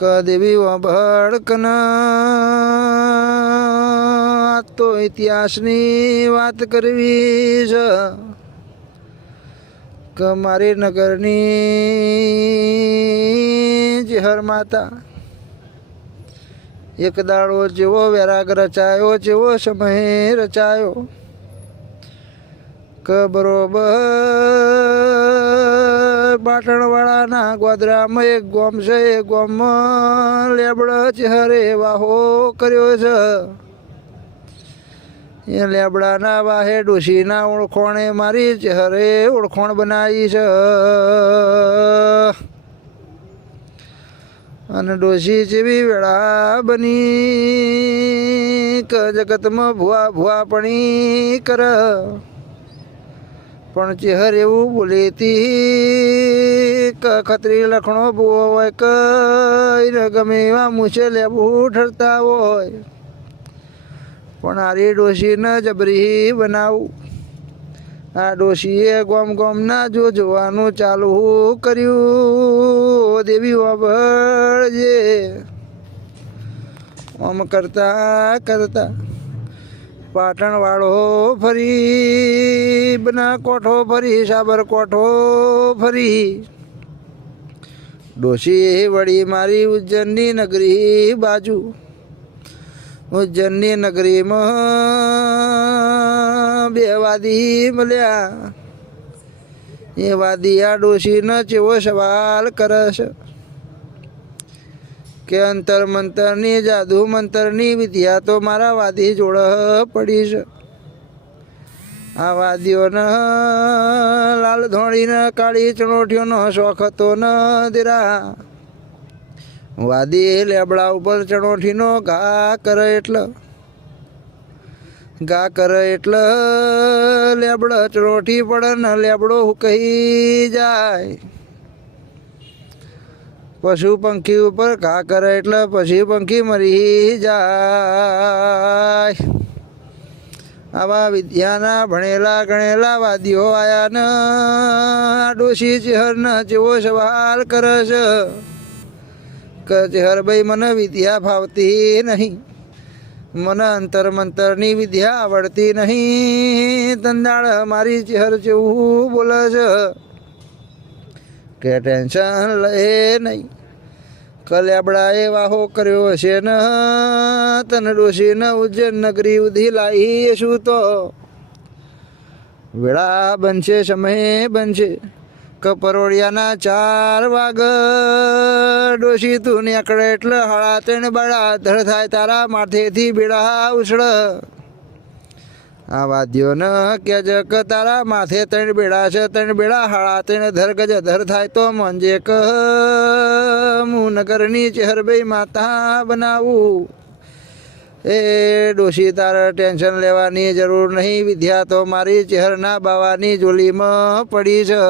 દેવી ભડકના તો ઇતિહાસની વાત કરવી છે કે મારી નગરની ચેહર માતા એક દાડો જેવો વૈરાગ રચાયો જેવો સમય રચાયો કે બરોબર પાટણવાળાના ગોદરામાં એક ગોમ છે એ ગોમમાં લેબડ ચેહરે વાહો કર્યો છે. એ લેબડાના વાહે ડોશીના ઓળખોણે મારી ચેહરે ઓળખોણ બનાવી છે. અને ડોશી જેવી વેળા બની કે જગતમાં ભુવા ભુવાપણી કર પણ ચેહર એવું બોલેતી કે ખતરી લખણો ભૂવો હોય કે ગમે એવા મૂછે લેબું ઠરતા હોય પણ આરી ડોશીને જબરી બનાવું. આ ડોશીએ ગોમ ગોમના જોવાનું ચાલુ કર્યું. દેવી વાબળજે આમ કરતા કરતા પાટણવાળો ફરી બનાસકોઠો ફરી સાબરકોઠો ફરી ડોશી વળી મારી ઉજ્જૈનની નગરી બાજુ. ઉજ્જૈનની નગરીમાં બે વાદી મળ્યા. એ વાદી આ ડોશીનો ચેવો સવાલ કરે છે કે અંતર મંતરની જાદુ મંતરની વિદ્યા તો મારા વાદી જોડે પડી છે. આ વાદીઓને લાલ ધોળીને કાળી ચણોઠીઓનો શોખ હતો ન દીરા. વાદી લેબડા ઉપર ચણોઠીનો ઘા કરે એટલે લેબડો ચણોઠી પડે ને લેબડો હુકાઈ જાય. પશુ પંખી ઉપર ઘા કરે એટલે પશુ પંખી મરી જાય. આવા વિદ્યાના ભણેલા ગણેલા વાદીઓ આયા ને આ ડોશી ચેહરના જેવો સવાલ કરે છે કે ચેહર ભાઈ મને વિદ્યા ફાવતી નહીં, મને અંતર મંતરની વિદ્યા આવડતી નહીં. તંદાળ મારી ચેહર જેવું બોલે છે કે ટેન્શન લે નહીં. કલેબડાએ વાહો કર્યો છે ને તને ડોશીને ઉજ્જૈન નગરી ઉધી લાવી શું તો વેળા બનશે સમય બનશે કે પરોળિયાના 4 વાગ ડોશી તું નીકળે એટલે 3:30 બાળા ધડ થાય તારા માથેથી બેડા ઉછળ. આ વાદ્યોને કહેજે કે તારા માથે 3 બેડા છે, 3 બેડા 3:30 ધર ગજ ધર થાય તો મંજે કે હું નગરની ચેહરભાઈ માતા બનાવું. એ ડોશી તારે ટેન્શન લેવાની જરૂર નહીં, વિદ્યા તો મારી ચેહરના બાવાની જોલીમાં પડી છે.